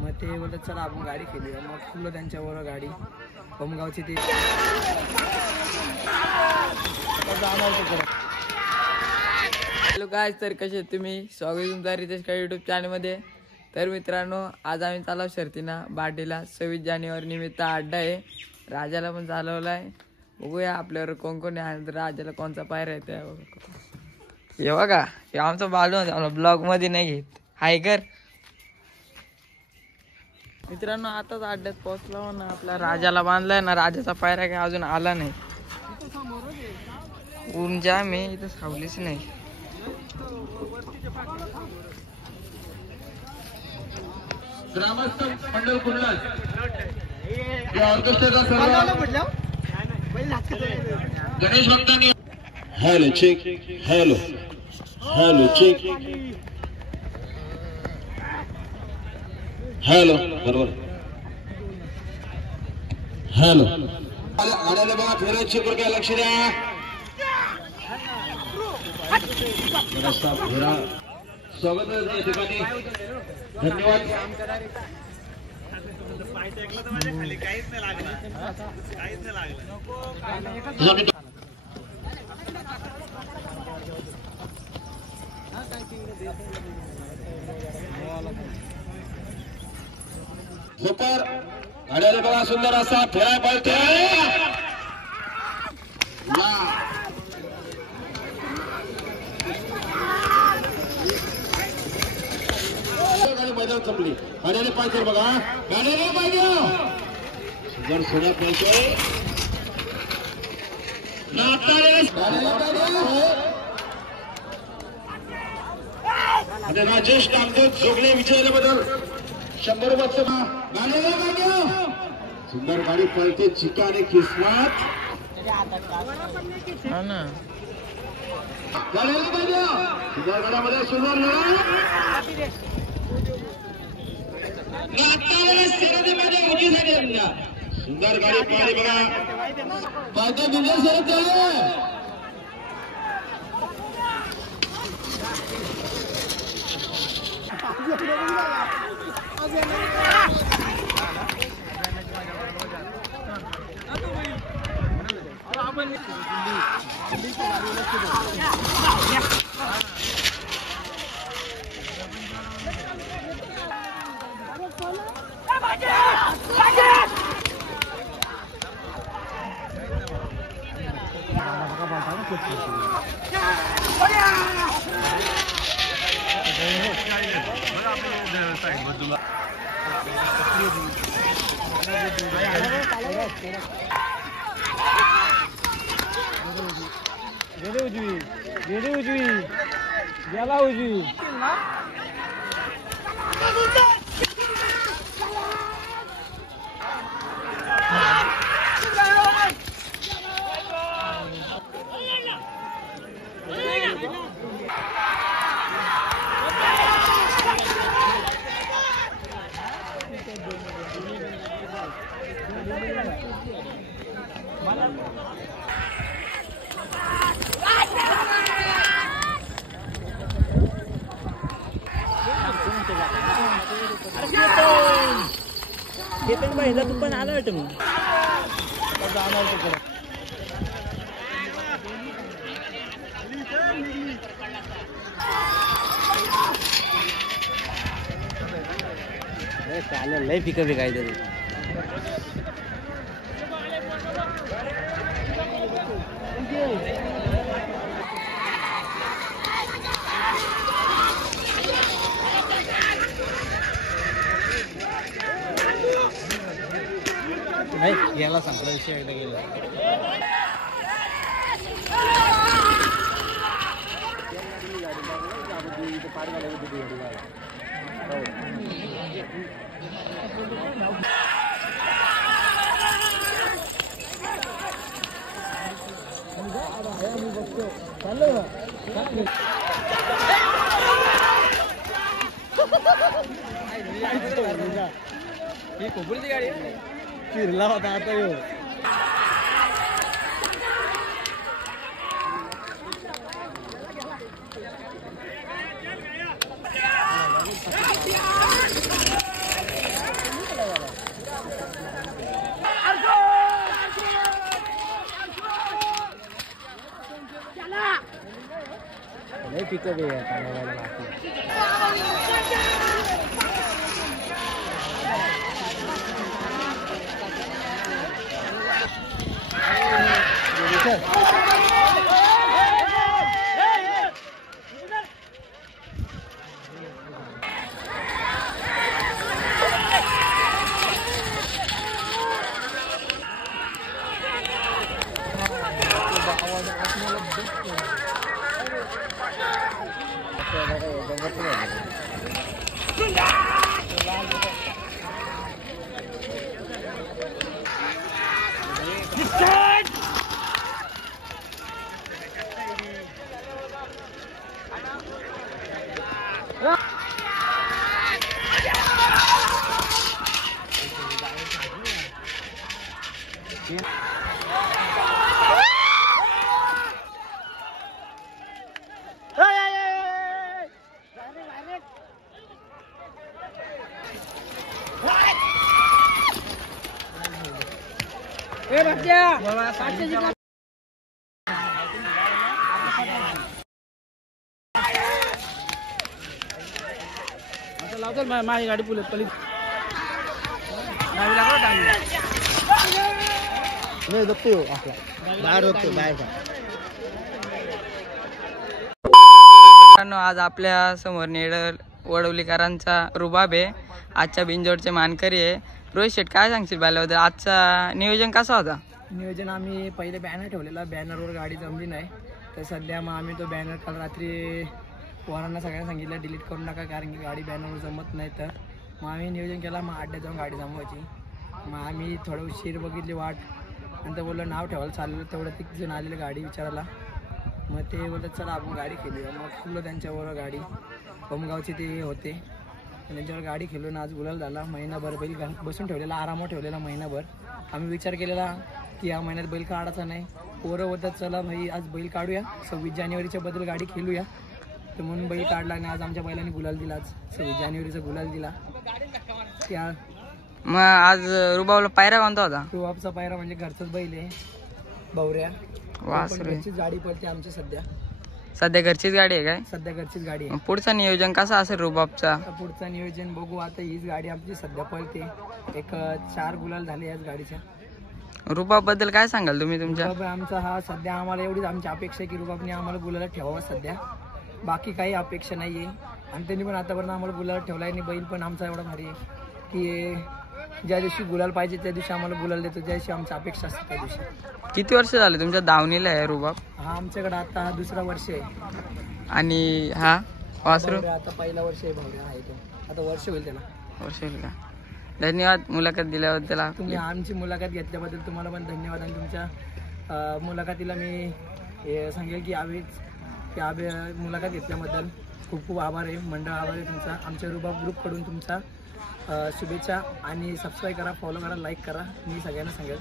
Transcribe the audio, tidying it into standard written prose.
मग ते बोलत चला आपण गाडी केली. मग फुलं त्यांच्यावर गाडी कोमगावची ती हॅलो काय तर कसे तुम्ही स्वागत तुमचा रितेश का यूट्यूब चॅनलमध्ये. तर मित्रांनो आज आम्ही चालव शर्तीना बार्टीला 26 जानेवारी निमित्त अड्डा आहे. राजाला पण चालवला आहे. बघूया आपल्यावर कोण कोण आहे. राजाला कोणचा पायरा येते हे बघा. हे आमचं बालू आम्हाला ब्लॉग मध्ये नाही घेत हाय कर. मित्रांनो आताच अड्ड्यात पोहोचलो ना. आपल्या राजाला बांधलाय ना. राजाचा पायरा काय अजून आला नाही. ऊन जाम आहे इथं सावलीच नाही. ग्रामस्थ मंडळ कुर्लास या ऑर्केस्ट्राचा सर्व गणेश भक्तांनी hello check hello hello check hello बरोबर हॅलो आड्याला बघा फिरायची काय लक्ष द्या. स्वागत आहे या ठिकाणी. धन्यवाद. सुपर गाड्याला बघा सुंदर असा फिराय पळते. मैदान संपली. गाड्याने पाहिजे बघा. गाड्याने पाहिजे सुंदर सोन्या पाहिजे. राजेश कामदेव जोगले विचारल्याबद्दल 100 रुपये. गाड्याला पाहिजे सुंदर गाडी पळते. चिका आणि किस्मत गाड्याला पाहिजे. सुंदर गाड्यामध्ये सुंदर सुंदर गाडी पाहिली बघा. पाहता गुजर सरत झालं. उजवी गेला उजवी. पहिला तू पण आला वाटत मग जाणार तिकडे. चालेल लय पिकअप आहे काहीतरी. नाही याला संपला विषय एकदा गेला. ही कोपरीची गाडी फिरला होता आता येऊ. माझी गाडी पुलत पली आज आपल्या समोर नेडल वडवलीकरांचा रुबाब आहे. आजच्या बिंजोडचे मानकरी आहे. रोहित शेट, काय सांगशील बाल्याबद्दल? आजचा नियोजन कसा होता? नियोजन आम्ही पहिले बॅनर ठेवलेला, बॅनरवर गाडी जमली नाही तर सध्या मग आम्ही तो बॅनर काल रात्री पोरांना सगळ्यांना सांगितलं डिलीट करू नका, कारण की गाडी बॅनरवर जमत नाही. तर मग आम्ही नियोजन केला, मग अड्ड्यात जाऊन गाडी जमवायची. मग आम्ही थोडं उशीर बघितली वाट, नंतर बोललं नाव ठेवायला चाललं, तेवढं 3 जण आलेलं गाडी विचारायला. मग ते बोलत चला आपण गाडी खेळूया. मग खेळलो त्यांच्याबरोबर गाडी. कोमगावचे ते होते, त्यांच्यावर गाडी खेळून आज गुलाल झाला. महिनाभर बैल घरात बसून ठेवलेला, आरामावर ठेवलेला महिनाभर. आम्ही विचार केलेला की या महिन्यात बैल काढायचा नाही. पोरं होतात चला भाई आज बैल काढूया, 26 जानेवारीच्या बद्दल गाडी खेळूया. तर म्हणून बैल काढला आणि आज आमच्या बैलांनी गुलाल दिला. आज 26 जानेवारीचा गुलाल दिला. त्या मग आज रुबाबला पायरा कोणता होता? रुबाबचा पायरा म्हणजे घरचाच बैल आहे, भवऱ्या. घरचीच गाडी पळते आमची सध्या. सध्या घरचीच गाडी आहे काय? सध्या घरचीच गाडी आहे. पुढचं नियोजन कसं असेल रुबाबचा? पुढचं नियोजन बघू. आता हीच गाडी आमची सध्या पळते. एक 4 गुलाल झाले याच गाडीच्या. रुबाब बद्दल काय सांगाल तुम्ही तुमच्या? रुबाब आमचा हा सध्या आम्हाला एवढीच आमची अपेक्षा आहे की रुबाबने आम्हाला गुलाला ठेवावा सध्या. बाकी काही अपेक्षा नाही आहे. आणि त्यांनी पण आतापर्यंत आम्हाला गुलाल ठेवला आणि बैल पण आमचा एवढा भारी आहे की ज्या दिवशी गुलाल पाहिजे त्या दिवशी आम्हाला गुलाल देतो, ज्या दिवशी आमची अपेक्षा असते त्या दिवशी. किती वर्ष झाले तुमच्या दावणीला आहे रुबाब? हा आमच्याकडे आता 2रा वर्ष आहे. आणि हा वासरू आता पहिला वर्ष आहे भावड्या आहे तो. आता वर्ष होईल त्याला. वर्ष होईल का? धन्यवाद मुलाखत दिल्याबद्दल. तुम्ही आमची मुलाखत घेतल्याबद्दल तुम्हाला पण धन्यवाद. आणि तुमच्या मुलाखतीला मी सांगेल की मुलाखत घेतल्याबद्दल खूप खूप आभार आहे. मंडळ आभार आहे तुमचा. आमच्या रुबाब ग्रुपकडून तुमचा शुभेच्छा. आणि सबस्क्राईब करा, फॉलो करा, लाईक करा. मी सगळ्यांना सांगेल.